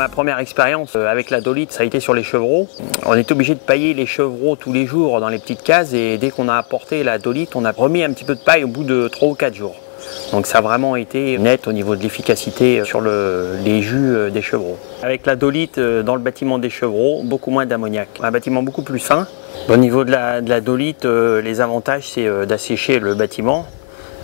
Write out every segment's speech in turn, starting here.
Ma première expérience avec la dolite, ça a été sur les chevreaux. On est obligé de pailler les chevreaux tous les jours dans les petites cases et dès qu'on a apporté la dolite, on a remis un petit peu de paille au bout de 3 ou 4 jours. Donc ça a vraiment été net au niveau de l'efficacité sur les jus des chevreaux. Avec la dolite dans le bâtiment des chevreaux, beaucoup moins d'ammoniac. Un bâtiment beaucoup plus fin. Au niveau de la dolite, les avantages c'est d'assécher le bâtiment.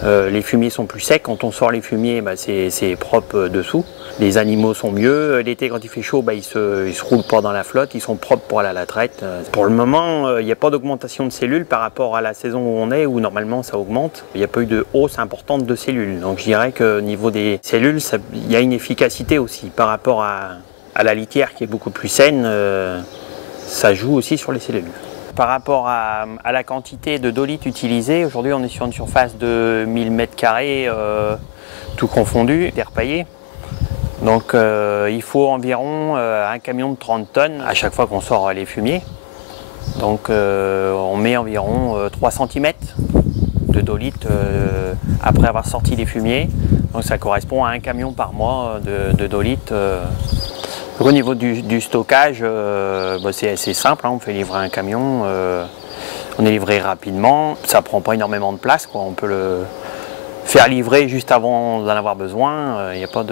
Les fumiers sont plus secs, quand on sort les fumiers c'est propre dessous. Les animaux sont mieux, l'été quand il fait chaud ils se roulent pas dans la flotte, ils sont propres pour aller à la traite. Pour le moment il n'y a pas d'augmentation de cellules par rapport à la saison où on est, où normalement ça augmente. Il n'y a pas eu de hausse importante de cellules, donc je dirais qu'au niveau des cellules il y a une efficacité aussi par rapport à la litière qui est beaucoup plus saine, ça joue aussi sur les cellules. Par rapport à la quantité de dolite utilisée, aujourd'hui on est sur une surface de 1000 m², tout confondu, terre paillée. Donc il faut environ un camion de 30 tonnes à chaque fois qu'on sort les fumiers. Donc on met environ 3 cm de dolite après avoir sorti les fumiers. Donc ça correspond à un camion par mois de dolite. Au niveau du stockage, c'est assez simple, hein, on fait livrer un camion, on est livré rapidement, ça prend pas énormément de place, quoi. On peut le faire livrer juste avant d'en avoir besoin, il n'y a pas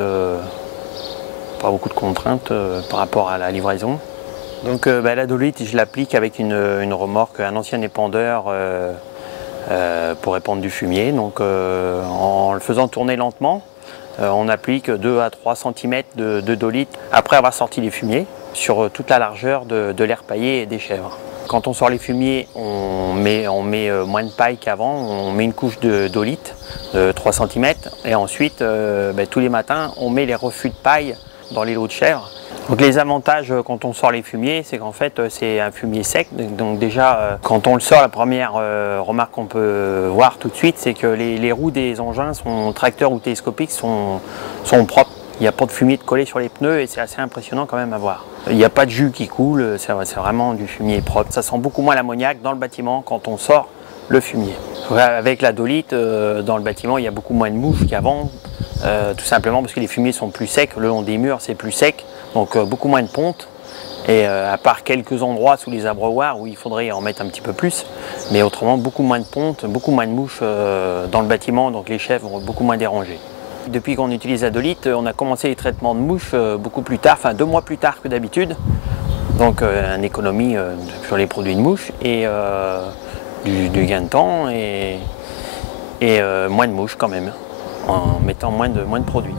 beaucoup de contraintes par rapport à la livraison. Donc la dolite, je l'applique avec une remorque, un ancien épandeur pour épandre du fumier, donc en le faisant tourner lentement. On applique 2 à 3 cm de dolite après avoir sorti les fumiers sur toute la largeur de l'air paillé et des chèvres. Quand on sort les fumiers, on met moins de paille qu'avant, on met une couche de dolite de 3 cm et ensuite tous les matins on met les refus de paille dans les lots de chèvres. Donc les avantages quand on sort les fumiers, c'est qu'en fait c'est un fumier sec, donc déjà quand on le sort, la première remarque qu'on peut voir tout de suite, c'est que les roues des engins, tracteurs ou télescopiques, sont propres. Il n'y a pas de fumier de collé sur les pneus et c'est assez impressionnant quand même à voir. Il n'y a pas de jus qui coule, c'est vraiment du fumier propre. Ça sent beaucoup moins l'ammoniac dans le bâtiment quand on sort le fumier. Avec la dolite, dans le bâtiment, il y a beaucoup moins de mouches qu'avant, tout simplement parce que les fumiers sont plus secs, le long des murs c'est plus sec, donc beaucoup moins de ponte. Et à part quelques endroits sous les abreuvoirs où il faudrait en mettre un petit peu plus, mais autrement beaucoup moins de ponte, beaucoup moins de mouches dans le bâtiment, donc les chèvres vont beaucoup moins dérangées. Depuis qu'on utilise la dolite, on a commencé les traitements de mouches beaucoup plus tard, enfin 2 mois plus tard que d'habitude. Donc une économie sur les produits de mouches et du gain de temps et moins de mouches quand même, en mettant moins de produits.